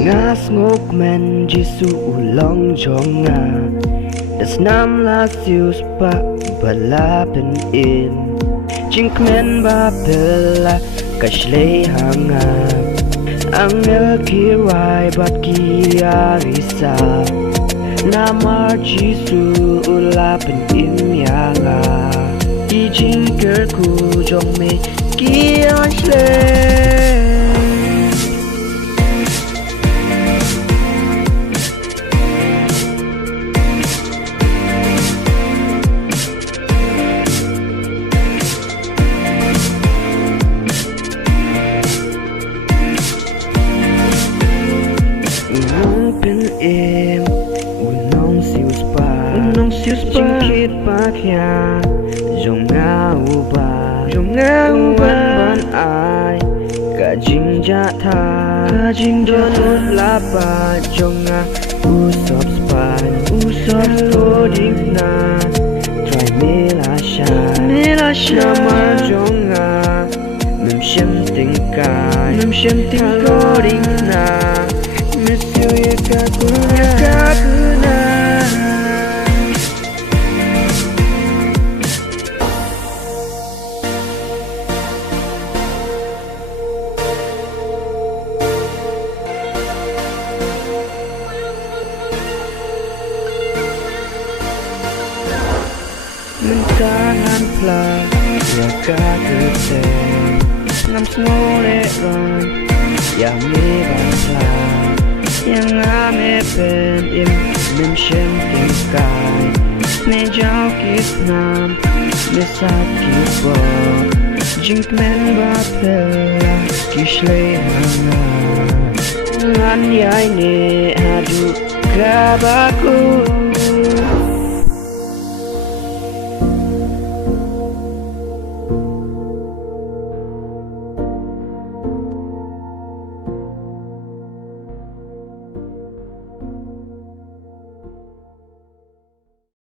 Ngas ngok men Jisu ulang jong das nam la sius pa bala pen in Jink men ba bela kashley hanga Angel kirai bat kiarisa Namar Jisu ulapen in yanga Ijinker ku jong me kiashley Unong sius pa Jingkit pa kya Jong nga uban ay Kajing jatha Donut lapa Jong nga usop span Usop koding na Try melasya Namar jong nga Mem shem tingkai Koding na Miss you yakakuna Mentangan pla yakakute Ngam smole ran Yami bantla Yang ame pen im mem shem tingkai Me jau kip nam me sat kip bo Jink men ba pela kishley hanga Ngan yai ne hadu kabaku